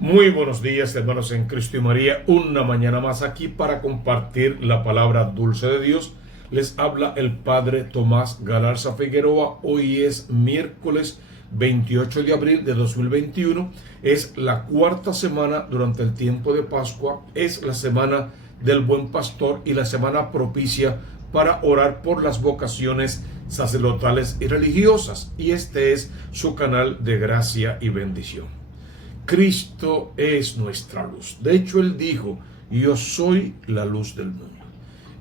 Muy buenos días, hermanos en Cristo y María. Una mañana más aquí para compartir la palabra dulce de Dios. Les habla el Padre Tomás Galarza Figueroa. Hoy es miércoles 28 de abril de 2021. Es la cuarta semana durante el tiempo de Pascua. Es la semana del Buen Pastor y la semana propicia para orar por las vocaciones sacerdotales y religiosas. Y este es su canal de gracia y bendición. Cristo es nuestra luz. De hecho, Él dijo: yo soy la luz del mundo.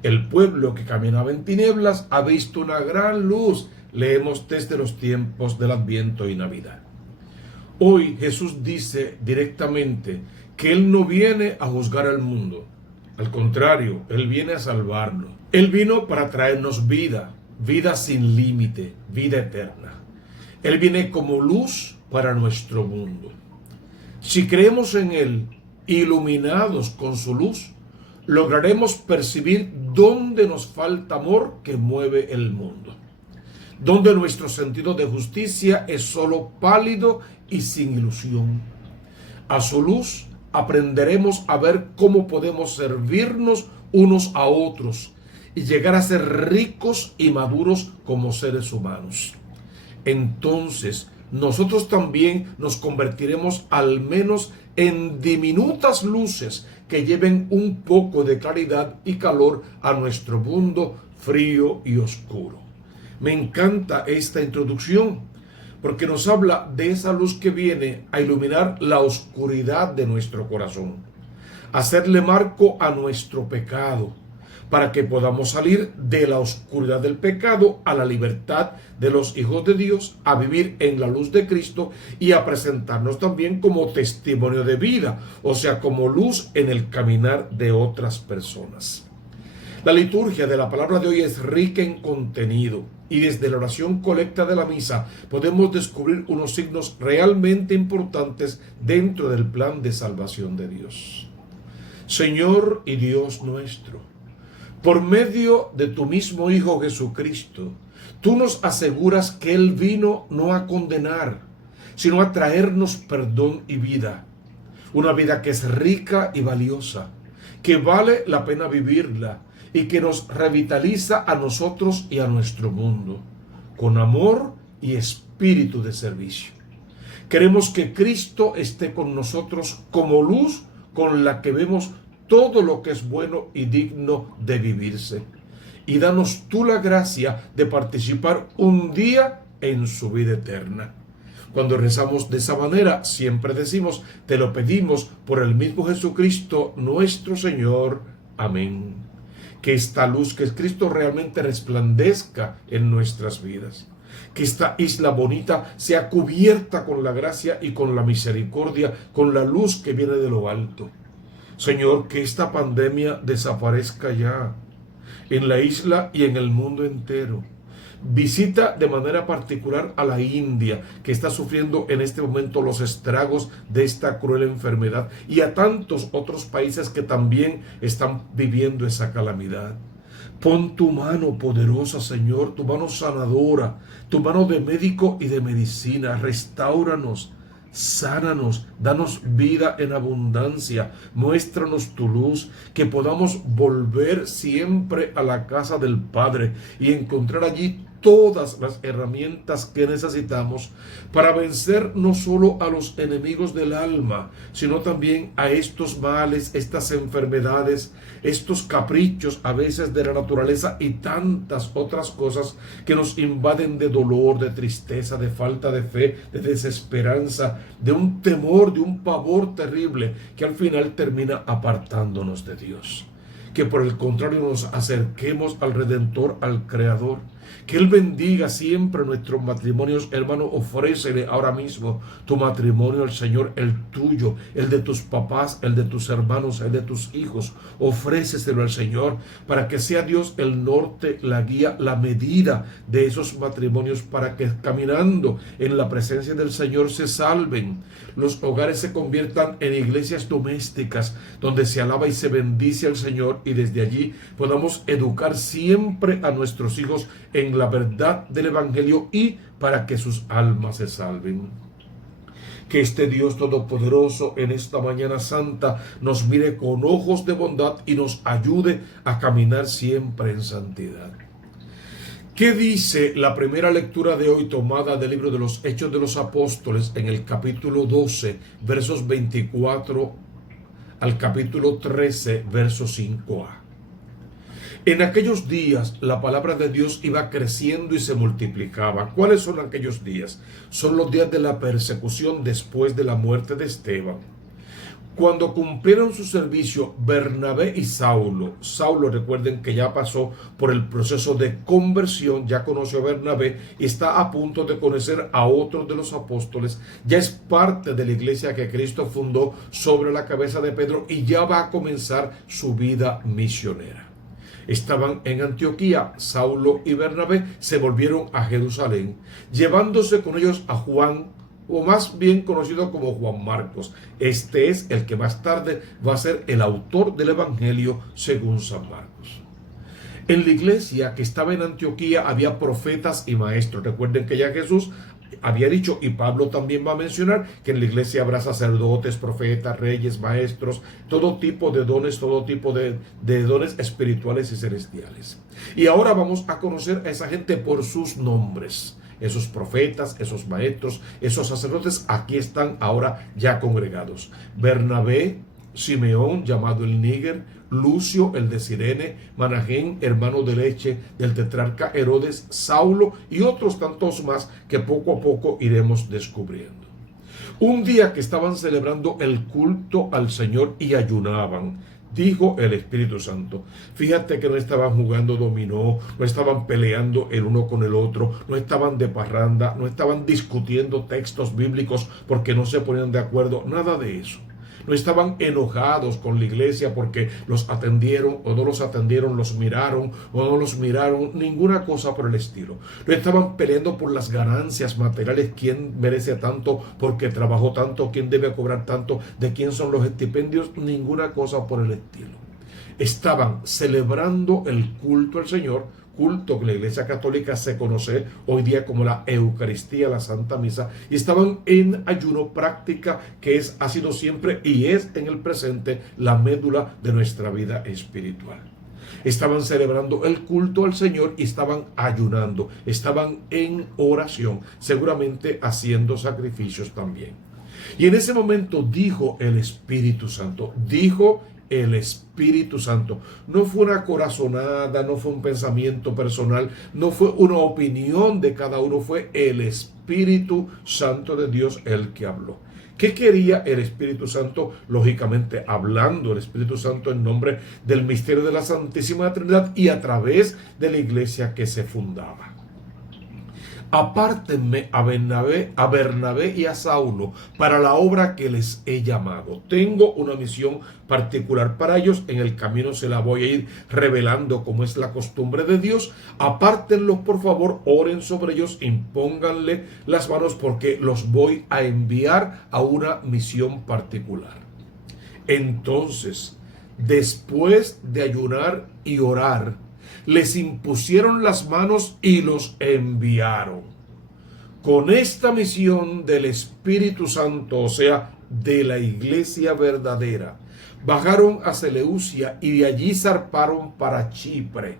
El pueblo que caminaba en tinieblas ha visto una gran luz. Leemos desde los tiempos del Adviento y Navidad. Hoy Jesús dice directamente que Él no viene a juzgar al mundo. Al contrario, Él viene a salvarlo. Él vino para traernos vida, vida sin límite, vida eterna. Él viene como luz para nuestro mundo. Si creemos en Él, iluminados con su luz, lograremos percibir dónde nos falta amor que mueve el mundo, donde nuestro sentido de justicia es solo pálido y sin ilusión. A su luz aprenderemos a ver cómo podemos servirnos unos a otros y llegar a ser ricos y maduros como seres humanos. Entonces, nosotros también nos convertiremos al menos en diminutas luces que lleven un poco de claridad y calor a nuestro mundo frío y oscuro. Me encanta esta introducción porque nos habla de esa luz que viene a iluminar la oscuridad de nuestro corazón, hacerle marco a nuestro pecado, para que podamos salir de la oscuridad del pecado a la libertad de los hijos de Dios, a vivir en la luz de Cristo y a presentarnos también como testimonio de vida, o sea, como luz en el caminar de otras personas. La liturgia de la palabra de hoy es rica en contenido y desde la oración colecta de la misa podemos descubrir unos signos realmente importantes dentro del plan de salvación de Dios. Señor y Dios nuestro, por medio de tu mismo Hijo Jesucristo, tú nos aseguras que Él vino no a condenar, sino a traernos perdón y vida. Una vida que es rica y valiosa, que vale la pena vivirla y que nos revitaliza a nosotros y a nuestro mundo, con amor y espíritu de servicio. Queremos que Cristo esté con nosotros como luz con la que vemos todo lo que es bueno y digno de vivirse. Y danos tú la gracia de participar un día en su vida eterna. Cuando rezamos de esa manera, siempre decimos: te lo pedimos por el mismo Jesucristo nuestro Señor. Amén. Que esta luz que es Cristo realmente resplandezca en nuestras vidas. Que esta isla bonita sea cubierta con la gracia y con la misericordia, con la luz que viene de lo alto. Señor, que esta pandemia desaparezca ya en la isla y en el mundo entero. Visita de manera particular a la India, que está sufriendo en este momento los estragos de esta cruel enfermedad, y a tantos otros países que también están viviendo esa calamidad. Pon tu mano poderosa, Señor, tu mano sanadora, tu mano de médico y de medicina. Restáuranos, sánanos, danos vida en abundancia, muéstranos tu luz, que podamos volver siempre a la casa del Padre y encontrar allí todas las herramientas que necesitamos para vencer no solo a los enemigos del alma, sino también a estos males, estas enfermedades, estos caprichos a veces de la naturaleza y tantas otras cosas que nos invaden de dolor, de tristeza, de falta de fe, de desesperanza, de un temor, de un pavor terrible que al final termina apartándonos de Dios. Que por el contrario nos acerquemos al Redentor, al Creador. Que Él bendiga siempre nuestros matrimonios. Hermano, ofrécele ahora mismo tu matrimonio al Señor, el tuyo, el de tus papás, el de tus hermanos, el de tus hijos. Ofréceselo al Señor para que sea Dios el norte, la guía, la medida de esos matrimonios, para que caminando en la presencia del Señor se salven. Los hogares se conviertan en iglesias domésticas donde se alaba y se bendice al Señor, y desde allí podamos educar siempre a nuestros hijos en la verdad del Evangelio y para que sus almas se salven. Que este Dios Todopoderoso en esta mañana santa nos mire con ojos de bondad y nos ayude a caminar siempre en santidad. ¿Qué dice la primera lectura de hoy tomada del libro de los Hechos de los Apóstoles en el capítulo 12, versos 24 al capítulo 13, verso 5a? En aquellos días la palabra de Dios iba creciendo y se multiplicaba. ¿Cuáles son aquellos días? Son los días de la persecución después de la muerte de Esteban. Cuando cumplieron su servicio Bernabé y Saulo, recuerden que ya pasó por el proceso de conversión, ya conoció a Bernabé y está a punto de conocer a otros de los apóstoles, ya es parte de la iglesia que Cristo fundó sobre la cabeza de Pedro y ya va a comenzar su vida misionera. Estaban en Antioquía, Saulo y Bernabé se volvieron a Jerusalén, llevándose con ellos a Juan, o más bien conocido como Juan Marcos. Este es el que más tarde va a ser el autor del Evangelio según San Marcos. En la iglesia que estaba en Antioquía había profetas y maestros. Recuerden que ya Jesús había dicho, y Pablo también va a mencionar, que en la iglesia habrá sacerdotes, profetas, reyes, maestros, todo tipo de dones, todo tipo de dones espirituales y celestiales. Y ahora vamos a conocer a esa gente por sus nombres. Esos profetas, esos maestros, esos sacerdotes, aquí están ahora ya congregados. Bernabé, Simeón, llamado el Níger, Lucio, el de Cirene, Manahén, hermano de leche del tetrarca Herodes, Saulo y otros tantos más que poco a poco iremos descubriendo. Un día que estaban celebrando el culto al Señor y ayunaban, dijo el Espíritu Santo. Fíjate que no estaban jugando dominó, no estaban peleando el uno con el otro, no estaban de parranda, no estaban discutiendo textos bíblicos porque no se ponían de acuerdo, nada de eso. No estaban enojados con la iglesia porque los atendieron o no los atendieron, los miraron o no los miraron, ninguna cosa por el estilo. No estaban peleando por las ganancias materiales, quién merece tanto porque trabajó tanto, quién debe cobrar tanto, de quién son los estipendios, ninguna cosa por el estilo. Estaban celebrando el culto al Señor, culto que la Iglesia Católica se conoce hoy día como la Eucaristía, la Santa Misa, y estaban en ayuno, práctica que ha sido siempre y es en el presente la médula de nuestra vida espiritual. Estaban celebrando el culto al Señor y estaban ayunando, estaban en oración, seguramente haciendo sacrificios también. Y en ese momento dijo el Espíritu Santo, el Espíritu Santo. No fue una corazonada, no fue un pensamiento personal, no fue una opinión de cada uno, fue el Espíritu Santo de Dios el que habló. ¿Qué quería el Espíritu Santo? Lógicamente, hablando el Espíritu Santo en nombre del misterio de la Santísima Trinidad y a través de la iglesia que se fundaba. Apártenme a Bernabé y a Saulo para la obra que les he llamado. Tengo una misión particular para ellos. En el camino se la voy a ir revelando como es la costumbre de Dios. Apártenlos, por favor, oren sobre ellos, impónganle las manos porque los voy a enviar a una misión particular. Entonces, después de ayunar y orar, les impusieron las manos y los enviaron. Con esta misión del Espíritu Santo, o sea, de la iglesia verdadera, bajaron a Seleucia y de allí zarparon para Chipre.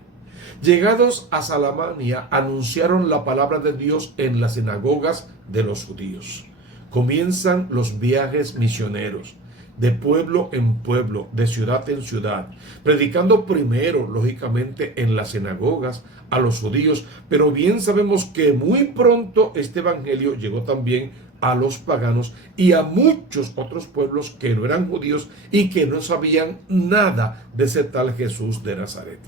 Llegados a Salamania, anunciaron la palabra de Dios en las sinagogas de los judíos. Comienzan los viajes misioneros, de pueblo en pueblo, de ciudad en ciudad, predicando primero, lógicamente, en las sinagogas a los judíos, pero bien sabemos que muy pronto este evangelio llegó también a los paganos y a muchos otros pueblos que no eran judíos y que no sabían nada de ese tal Jesús de Nazaret.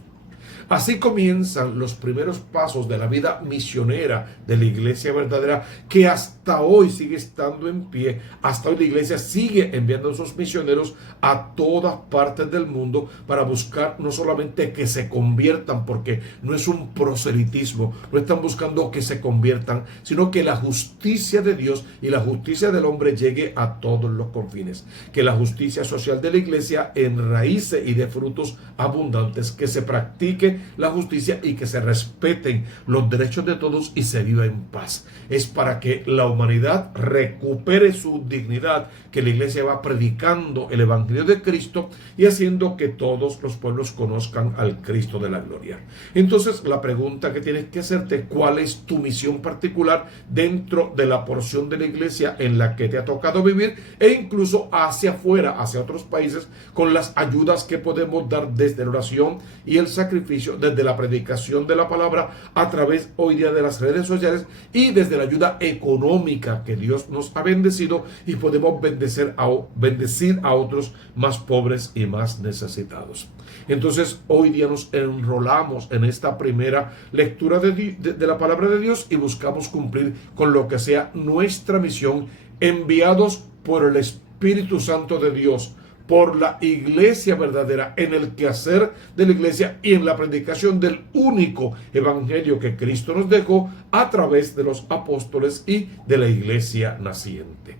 Así comienzan los primeros pasos de la vida misionera de la iglesia verdadera, que hasta hoy sigue estando en pie. Hasta hoy la iglesia sigue enviando a sus misioneros a todas partes del mundo para buscar no solamente que se conviertan, porque no es un proselitismo, no están buscando que se conviertan, sino que la justicia de Dios y la justicia del hombre llegue a todos los confines. Que la justicia social de la iglesia enraíce y dé frutos abundantes, que se practique la justicia y que se respeten los derechos de todos y se viva en paz. Es para que la humanidad recupere su dignidad que la iglesia va predicando el evangelio de Cristo y haciendo que todos los pueblos conozcan al Cristo de la gloria. Entonces, la pregunta que tienes que hacerte: ¿cuál es tu misión particular dentro de la porción de la iglesia en la que te ha tocado vivir, e incluso hacia afuera, hacia otros países, con las ayudas que podemos dar desde la oración y el sacrificio, desde la predicación de la palabra, a través hoy día de las redes sociales, y desde la ayuda económica que Dios nos ha bendecido, y podemos bendecir a otros más pobres y más necesitados? Entonces, hoy día nos enrolamos en esta primera lectura de la palabra de Dios y buscamos cumplir con lo que sea nuestra misión, enviados por el Espíritu Santo de Dios, por la iglesia verdadera, en el quehacer de la iglesia y en la predicación del único evangelio que Cristo nos dejó a través de los apóstoles y de la iglesia naciente.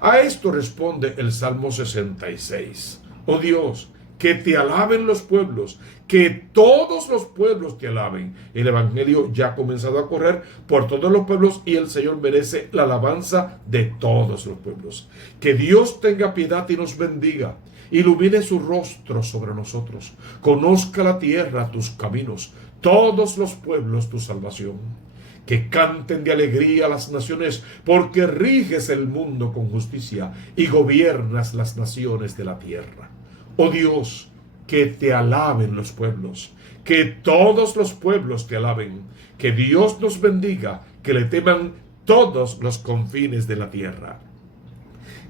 A esto responde el Salmo 66. Oh Dios, que te alaben los pueblos, que todos los pueblos te alaben. El evangelio ya ha comenzado a correr por todos los pueblos y el Señor merece la alabanza de todos los pueblos. Que Dios tenga piedad y nos bendiga, ilumine su rostro sobre nosotros, conozca la tierra tus caminos, todos los pueblos tu salvación. Que canten de alegría las naciones, porque riges el mundo con justicia y gobiernas las naciones de la tierra. Oh Dios, que te alaben los pueblos, que todos los pueblos te alaben, que Dios nos bendiga, que le teman todos los confines de la tierra.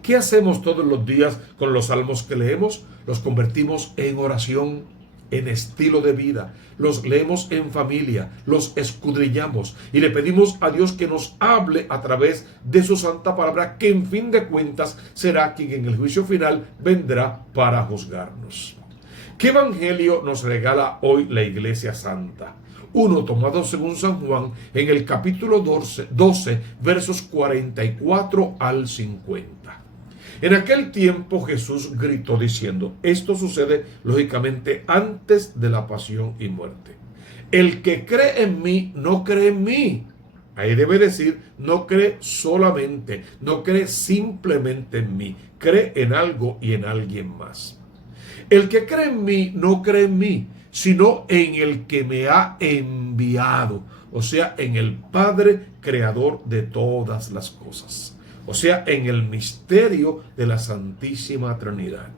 ¿Qué hacemos todos los días con los salmos que leemos? Los convertimos en oración, en estilo de vida. Los leemos en familia, los escudriñamos y le pedimos a Dios que nos hable a través de su santa palabra, que en fin de cuentas será quien en el juicio final vendrá para juzgarnos. ¿Qué evangelio nos regala hoy la Iglesia Santa? Uno tomado según San Juan en el capítulo 12, versos 44 al 50. En aquel tiempo Jesús gritó diciendo, esto sucede lógicamente antes de la pasión y muerte: el que cree en mí no cree en mí. Ahí debe decir, no cree solamente, no cree simplemente en mí, cree en algo y en alguien más. El que cree en mí no cree en mí, sino en el que me ha enviado, o sea, en el Padre creador de todas las cosas. O sea, en el misterio de la Santísima Trinidad.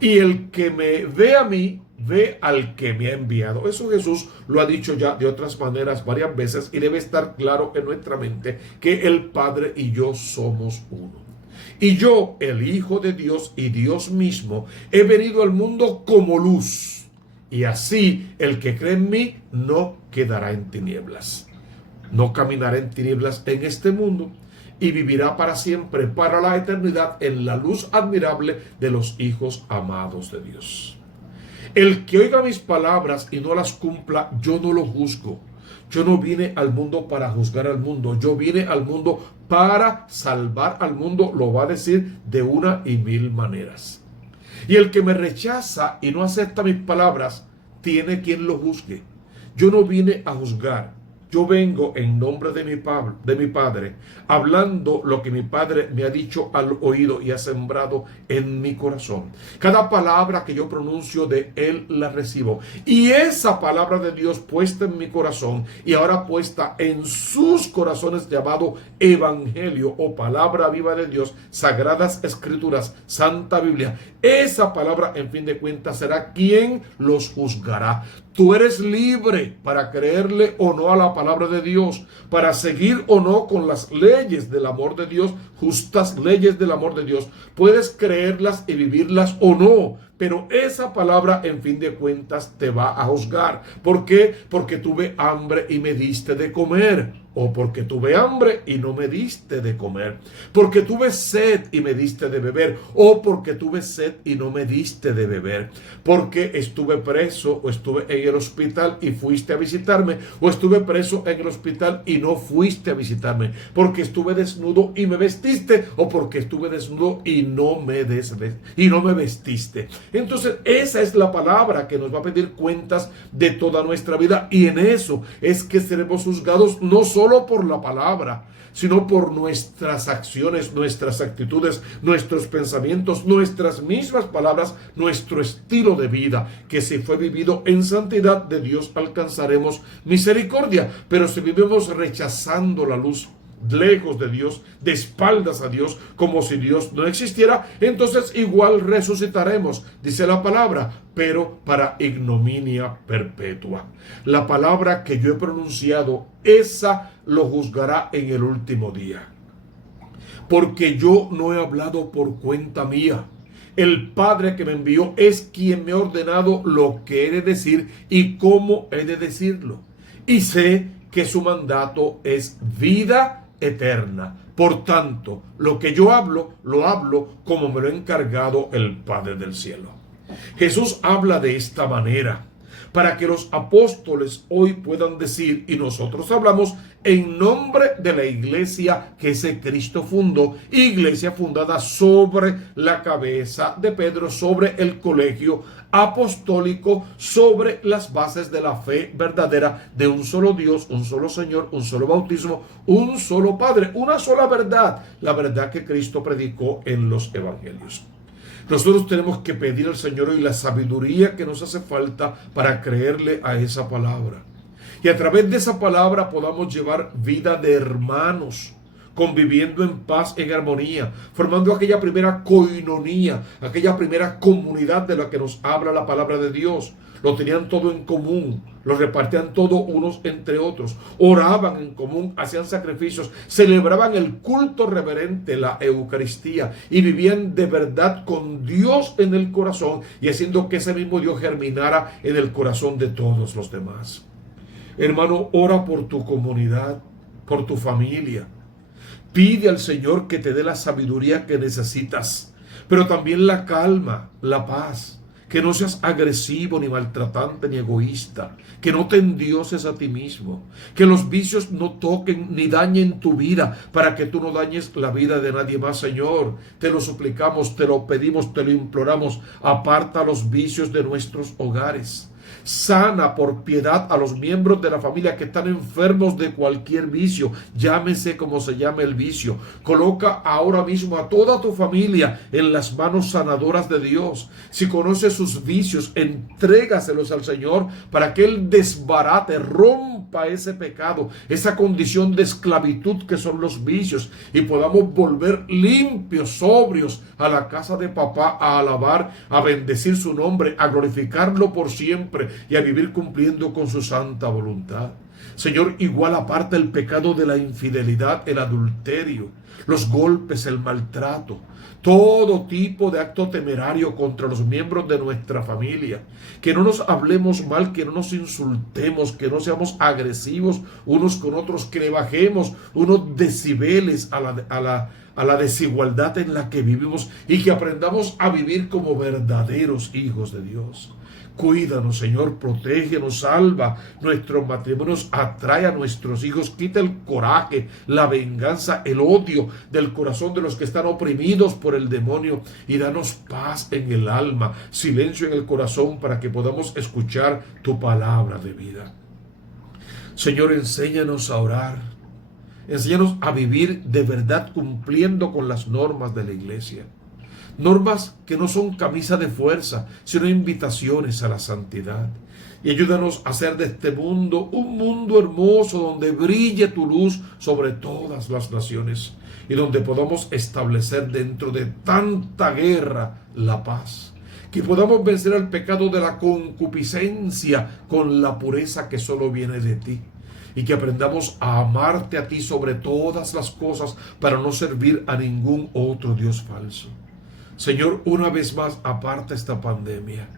Y el que me ve a mí, ve al que me ha enviado. Eso Jesús lo ha dicho ya de otras maneras varias veces, y debe estar claro en nuestra mente que el Padre y yo somos uno. Y yo, el Hijo de Dios y Dios mismo, he venido al mundo como luz. Y así el que cree en mí no quedará en tinieblas. No caminará en tinieblas en este mundo, y vivirá para siempre, para la eternidad, en la luz admirable de los hijos amados de Dios. El que oiga mis palabras y no las cumpla, yo no lo juzgo. Yo no vine al mundo para juzgar al mundo, yo vine al mundo para salvar al mundo, lo va a decir de una y mil maneras. Y el que me rechaza y no acepta mis palabras, tiene quien lo juzgue. Yo no vine a juzgar. Yo vengo en nombre de mi Padre, hablando lo que mi Padre me ha dicho al oído y ha sembrado en mi corazón. Cada palabra que yo pronuncio de Él la recibo. Y esa palabra de Dios puesta en mi corazón y ahora puesta en sus corazones, llamado Evangelio o palabra viva de Dios, Sagradas Escrituras, Santa Biblia. Esa palabra, en fin de cuentas, será quien los juzgará. Tú eres libre para creerle o no a la palabra de Dios, para seguir o no con las leyes del amor de Dios, justas leyes del amor de Dios. Puedes creerlas y vivirlas o no, pero esa palabra, en fin de cuentas, te va a juzgar. ¿Por qué? Porque tuve hambre y me diste de comer. o porque tuve hambre y no me diste de comer, porque tuve sed y me diste de beber, o porque tuve sed y no me diste de beber, porque estuve preso o estuve en el hospital y fuiste a visitarme, o estuve preso en el hospital y no fuiste a visitarme, porque estuve desnudo y me vestiste, o porque estuve desnudo y no me vestiste. Entonces esa es la palabra que nos va a pedir cuentas de toda nuestra vida, y en eso es que seremos juzgados no solo por la palabra, sino por nuestras acciones, nuestras actitudes, nuestros pensamientos, nuestras mismas palabras, nuestro estilo de vida, que si fue vivido en santidad de Dios alcanzaremos misericordia, pero si vivimos rechazando la luz, lejos de Dios, de espaldas a Dios, como si Dios no existiera, entonces igual resucitaremos, dice la palabra, pero para ignominia perpetua. La palabra que yo he pronunciado, esa lo juzgará en el último día, porque yo no he hablado por cuenta mía. El Padre que me envió es quien me ha ordenado lo que he de decir y cómo he de decirlo, y sé que su mandato es vida eterna. Por tanto, lo que yo hablo, lo hablo como me lo ha encargado el Padre del cielo. Jesús habla de esta manera para que los apóstoles hoy puedan decir, y nosotros hablamos en nombre de la iglesia que ese Cristo fundó, iglesia fundada sobre la cabeza de Pedro, sobre el colegio apostólico, sobre las bases de la fe verdadera de un solo Dios, un solo Señor, un solo bautismo, un solo Padre, una sola verdad, la verdad que Cristo predicó en los evangelios. Nosotros tenemos que pedir al Señor hoy la sabiduría que nos hace falta para creerle a esa palabra. Y a través de esa palabra podamos llevar vida de hermanos, conviviendo en paz, en armonía, formando aquella primera coinonía, aquella primera comunidad de la que nos habla la palabra de Dios. Lo tenían todo en común, lo repartían todo unos entre otros, oraban en común, hacían sacrificios, celebraban el culto reverente, la Eucaristía, y vivían de verdad con Dios en el corazón y haciendo que ese mismo Dios germinara en el corazón de todos los demás. Hermano, ora por tu comunidad, por tu familia. Pide al Señor que te dé la sabiduría que necesitas, pero también la calma, la paz. Que no seas agresivo, ni maltratante, ni egoísta. Que no te endioses a ti mismo. Que los vicios no toquen ni dañen tu vida, para que tú no dañes la vida de nadie más, Señor. Te lo suplicamos, te lo pedimos, te lo imploramos. Aparta los vicios de nuestros hogares. Sana por piedad a los miembros de la familia que están enfermos de cualquier vicio, llámese como se llame el vicio. Coloca ahora mismo a toda tu familia en las manos sanadoras de Dios. Si conoces sus vicios, entrégaselos al Señor para que Él desbarate, rompa ese pecado, esa condición de esclavitud que son los vicios, y podamos volver limpios, sobrios a la casa de papá, a alabar, a bendecir su nombre, a glorificarlo por siempre y a vivir cumpliendo con su santa voluntad. Señor, igual aparta el pecado de la infidelidad, el adulterio, los golpes, el maltrato, todo tipo de acto temerario contra los miembros de nuestra familia. Que no nos hablemos mal, que no nos insultemos, que no seamos agresivos unos con otros, que le bajemos unos decibeles a la desigualdad en la que vivimos, y que aprendamos a vivir como verdaderos hijos de Dios. Cuídanos, Señor, protégenos, salva nuestros matrimonios, atrae a nuestros hijos, quita el coraje, la venganza, el odio del corazón de los que están oprimidos por el demonio, y danos paz en el alma, silencio en el corazón, para que podamos escuchar tu palabra de vida. Señor, enséñanos a orar, enséñanos a vivir de verdad cumpliendo con las normas de la iglesia. Normas que no son camisa de fuerza, sino invitaciones a la santidad. Y ayúdanos a hacer de este mundo un mundo hermoso, donde brille tu luz sobre todas las naciones, y donde podamos establecer dentro de tanta guerra la paz. Que podamos vencer al pecado de la concupiscencia con la pureza que solo viene de ti. Y que aprendamos a amarte a ti sobre todas las cosas, para no servir a ningún otro Dios falso. Señor, una vez más, aparta esta pandemia,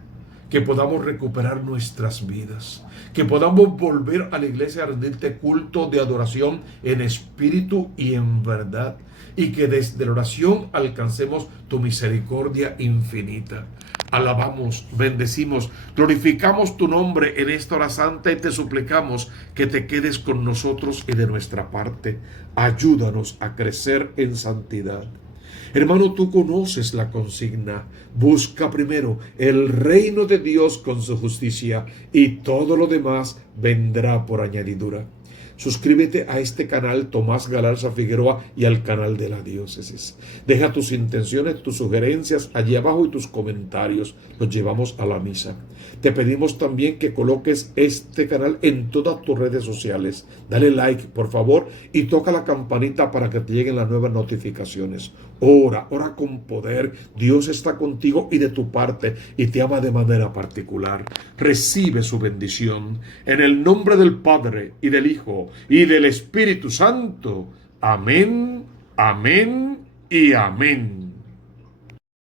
que podamos recuperar nuestras vidas, que podamos volver a la iglesia a rendirte culto de adoración en espíritu y en verdad, y que desde la oración alcancemos tu misericordia infinita. Alabamos, bendecimos, glorificamos tu nombre en esta hora santa y te suplicamos que te quedes con nosotros y de nuestra parte. Ayúdanos a crecer en santidad. Hermano, tú conoces la consigna. Busca primero el reino de Dios con su justicia y todo lo demás vendrá por añadidura. Suscríbete a este canal Tomás Galarza Figueroa y al canal de la diócesis. Deja tus intenciones, tus sugerencias allí abajo y tus comentarios. Los llevamos a la misa. Te pedimos también que coloques este canal en todas tus redes sociales. Dale like, por favor, y toca la campanita para que te lleguen las nuevas notificaciones. Ora con poder. Dios está contigo y de tu parte y te ama de manera particular. Recibe su bendición en el nombre del Padre y del Hijo y del Espíritu Santo. Amén, amén y amén.